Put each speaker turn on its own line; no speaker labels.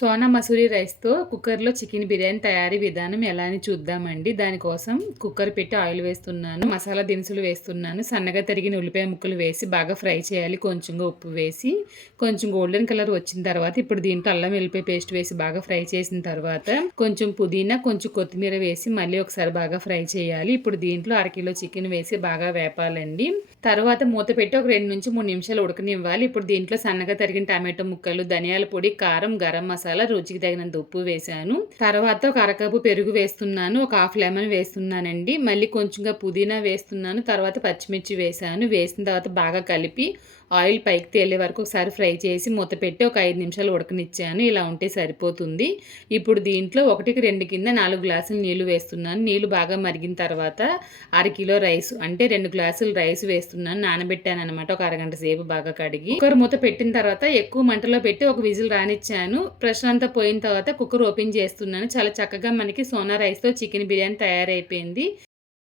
సోనా మసూరి రైస్తో కుక్కర్లో చికెన్ బిర్యానీ తయారీ విధానం ఎలా అని చూద్దామండి. దానికోసం కుక్కర్ పెట్టి ఆయిల్ వేస్తున్నాను మసాలా దినుసులు వేస్తున్నాను సన్నగా తరిగిన ఉల్లిపాయ ముక్కలు వేసి బాగా ఫ్రై చేయాలి. కొంచెంగా ఉప్పు వేసి కొంచెం గోల్డెన్ కలర్ వచ్చిన తర్వాత ఇప్పుడు దీంట్లో అల్లం వెల్లిపాయ పేస్ట్ వేసి బాగా ఫ్రై చేసిన తర్వాత కొంచెం పుదీనా కొంచెం కొత్తిమీర వేసి మళ్ళీ ఒకసారి బాగా ఫ్రై చేయాలి. ఇప్పుడు దీంట్లో అరకిలో చికెన్ వేసి బాగా వేపాలండి. తర్వాత మూత పెట్టి ఒక రెండు నుంచి మూడు నిమిషాలు ఉడకనివ్వాలి. ఇప్పుడు దీంట్లో సన్నగా తరిగిన టమాటో ముక్కలు ధనియాల పొడి కారం గరం మసాలా రుచికి తగినంత ఉప్పు వేసాను. తర్వాత ఒక అరకప్పు పెరుగు వేస్తున్నాను. ఒక హాఫ్ లెమన్ వేస్తున్నానండి. మళ్ళీ కొంచెంగా పుదీనా వేస్తున్నాను. తర్వాత పచ్చిమిర్చి వేసాను. వేసిన తర్వాత బాగా కలిపి ఆయిల్ పైకి తేలే వరకు ఒకసారి ఫ్రై చేసి మూత పెట్టి ఒక ఐదు నిమిషాలు ఉడకనిచ్చాను. ఇలా ఉంటే సరిపోతుంది. ఇప్పుడు దీంట్లో ఒకటికి రెండు కింద నాలుగు గ్లాసులు నీళ్ళు వేస్తున్నాను. నీళ్ళు బాగా మరిగిన తర్వాత అరకిలో రైస్ అంటే రెండు గ్లాసులు రైస్ వేస్తున్నాను. నానబెట్టాను అనమాట ఒక అరగంట సేపు బాగా కడిగి. ఒకరు మూత పెట్టిన తర్వాత ఎక్కువ మంటలో పెట్టి ఒక విజిల్ రానిచ్చాను. ప్రెషర్ అంతా పోయిన తర్వాత కుక్కర్ ఓపెన్ చేస్తున్నాను. చాలా చక్కగా మనకి సోనా రైస్తో చికెన్ బిర్యానీ తయారైపోయింది.